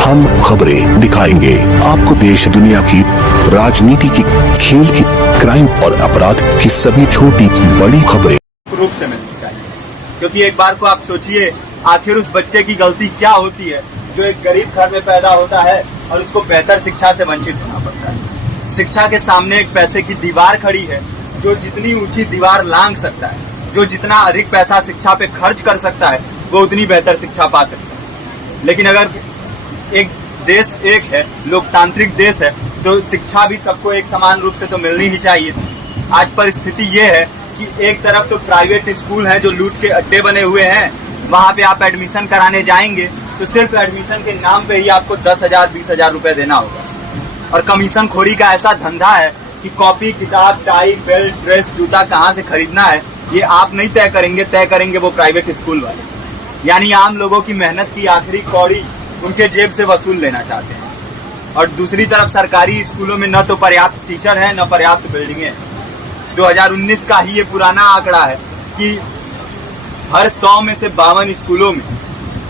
हम खबरें दिखाएंगे आपको देश दुनिया की, राजनीति की, खेल की, क्राइम और अपराध की सभी छोटी बड़ी खबरें रूप से मिलनी चाहिए। क्योंकि एक बार को आप सोचिए, आखिर उस बच्चे की गलती क्या होती है जो एक गरीब घर में पैदा होता है और उसको बेहतर शिक्षा से वंचित होना पड़ता है। शिक्षा के सामने एक पैसे की दीवार खड़ी है, जो जितनी ऊंची दीवार लांघ सकता है, जो जितना अधिक पैसा शिक्षा पे खर्च कर सकता है, वो उतनी बेहतर शिक्षा पा सकता है। लेकिन अगर एक देश एक है, लोकतांत्रिक देश है, तो शिक्षा भी सबको एक समान रूप से तो मिलनी ही चाहिए। आज परिस्थिति ये है कि एक तरफ तो प्राइवेट स्कूल हैं जो लूट के अड्डे बने हुए हैं, वहां पे आप एडमिशन कराने जाएंगे तो सिर्फ एडमिशन के नाम पे ही आपको 10,000 20,000 रुपए देना होगा। और कमीशन खोरी का ऐसा धंधा है कि कॉपी, किताब, टाई, बेल्ट, ड्रेस, जूता कहाँ से खरीदना है ये आप नहीं तय करेंगे वो प्राइवेट स्कूल वाले। यानी आम लोगों की मेहनत की आखिरी कौड़ी उनके जेब से वसूल लेना चाहते हैं। और दूसरी तरफ सरकारी स्कूलों में न तो पर्याप्त टीचर है, न पर्याप्त बिल्डिंगें। 2019 का ही ये पुराना आंकड़ा है कि हर 100 में से 52 स्कूलों में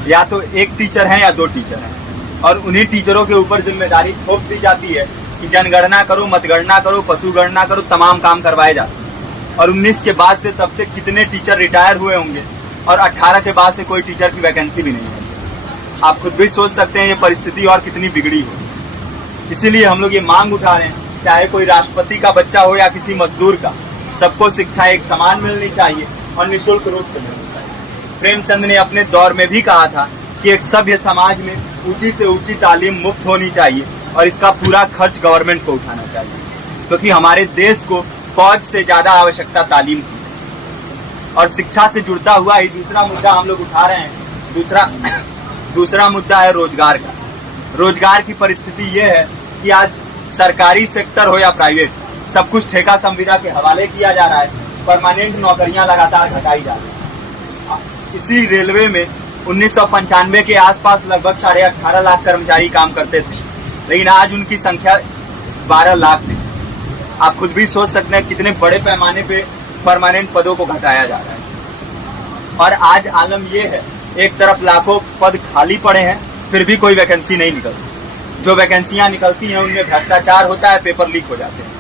या तो एक टीचर है या 2 टीचर हैं, और उन्हीं टीचरों के ऊपर जिम्मेदारी थोप दी जाती है कि जनगणना करो, मतगणना करो, पशु गणना करो, तमाम काम करवाए जाते हैं। और 19 के बाद से तब से कितने टीचर रिटायर हुए होंगे, और 18 के बाद से कोई टीचर की वैकेंसी भी नहीं है। आप खुद भी सोच सकते हैं ये परिस्थिति और कितनी बिगड़ी हो। इसीलिए हम लोग ये मांग उठा रहे हैं, चाहे कोई राष्ट्रपति का बच्चा हो या किसी मजदूर का, सबको शिक्षा एक समान मिलनी चाहिए और निःशुल्क रूप से मिलनी चाहिए। प्रेमचंद ने अपने दौर में भी कहा था कि एक सभ्य समाज में ऊंची से ऊंची तालीम मुफ्त होनी चाहिए और इसका पूरा खर्च गवर्नमेंट को उठाना चाहिए, क्योंकि हमारे देश को फौज से ज्यादा आवश्यकता तालीम की। और शिक्षा से जुड़ता हुआ ही दूसरा मुद्दा हम लोग उठा रहे हैं। दूसरा मुद्दा है रोजगार का। रोजगार की परिस्थिति ये है कि आज सरकारी सेक्टर हो या प्राइवेट, सब कुछ ठेका संविदा के हवाले किया जा रहा है। परमानेंट नौकरियां लगातार घटाई जा रही है। इसी रेलवे में 1995 के आसपास लगभग 18.5 लाख कर्मचारी काम करते थे, लेकिन आज उनकी संख्या 12 लाख है। आप खुद भी सोच सकते हैं कितने बड़े पैमाने पे परमानेंट पदों को घटाया जा रहा है। और आज आलम यह है, एक तरफ लाखों पद खाली पड़े हैं, फिर भी कोई वैकेंसी नहीं निकलती। जो वैकेंसियां निकलती हैं उनमें भ्रष्टाचार होता है, पेपर लीक हो जाते हैं।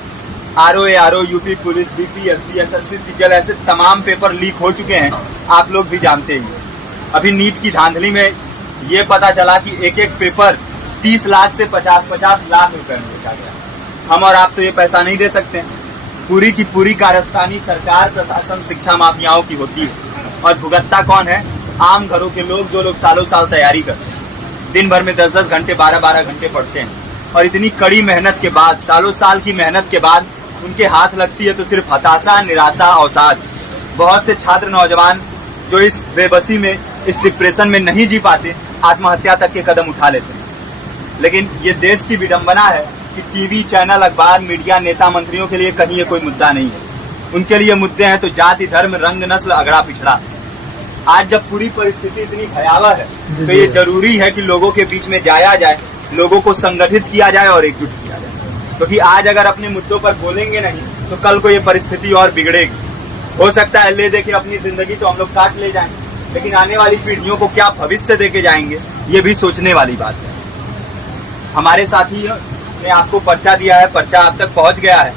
RO, UP police, BPSC, SSC, CGL, ऐसे तमाम पेपर लीक हो चुके हैं, आप लोग भी जानते ही हैं। अभी नीट की धांधली में ये पता चला कि एक एक पेपर 30 लाख से 50-50 लाख रुपए में बेचा गया। हम और आप तो ये पैसा नहीं दे सकते। पूरी की पूरी कारस्तानी सरकार, प्रशासन, शिक्षा माफियाओं की होती है, और भुगतता कौन है? आम घरों के लोग, जो लोग सालों साल तैयारी करते हैं, दिन भर में 10-10 घंटे, 12-12 घंटे पढ़ते हैं, और इतनी कड़ी मेहनत के बाद, सालों साल की मेहनत के बाद उनके हाथ लगती है तो सिर्फ हताशा, निराशा, अवसाद। बहुत से छात्र नौजवान जो इस बेबसी में, इस डिप्रेशन में नहीं जी पाते, आत्महत्या तक के कदम उठा लेते हैं। लेकिन ये देश की विडंबना है कि टीवी चैनल, अखबार, मीडिया, नेता, मंत्रियों के लिए कहीं ये कोई मुद्दा नहीं है। उनके लिए मुद्दे हैं तो जाति, धर्म, रंग, नस्ल, अगड़ा पिछड़ा। आज जब पूरी परिस्थिति इतनी भयावह है तो ये जरूरी है कि लोगों के बीच में जाया जाए, लोगों को संगठित किया जाए और एकजुट किया जाए। क्योंकि आज अगर अपने मुद्दों पर बोलेंगे नहीं तो कल को ये परिस्थिति और बिगड़ेगी। हो सकता है ले देके अपनी जिंदगी तो हम लोग काट ले जाएं, लेकिन आने वाली पीढ़ियों को क्या भविष्य देके जाएंगे, ये भी सोचने वाली बात है। हमारे साथी ने आपको पर्चा दिया है, पर्चा आप तक पहुंच गया है।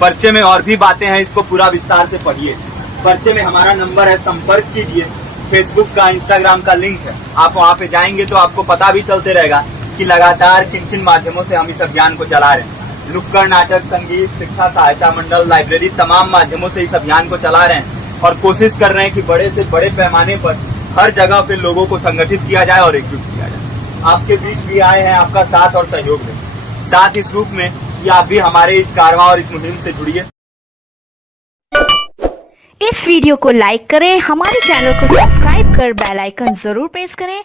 पर्चे में और भी बातें हैं, इसको पूरा विस्तार से पढ़िए। पर्चे में हमारा नंबर है, संपर्क कीजिए। फेसबुक का, इंस्टाग्राम का लिंक है, आप वहाँ पे जाएंगे तो आपको पता भी चलते रहेगा कि लगातार किन किन माध्यमों से हम इस अभियान को चला रहे हैं। नुक्कड़ नाटक, संगीत, शिक्षा सहायता मंडल, लाइब्रेरी, तमाम माध्यमों से इस अभियान को चला रहे हैं और कोशिश कर रहे हैं कि बड़े से बड़े पैमाने पर हर जगह पे लोगों को संगठित किया जाए और एकजुट किया जाए। आपके बीच भी आए हैं, आपका साथ और सहयोग दें। साथ इस रूप में कि आप भी हमारे इस कारवां और इस मुहिम से जुड़िए। इस वीडियो को लाइक करें, हमारे चैनल को सब्सक्राइब कर बेल आइकन जरूर प्रेस करें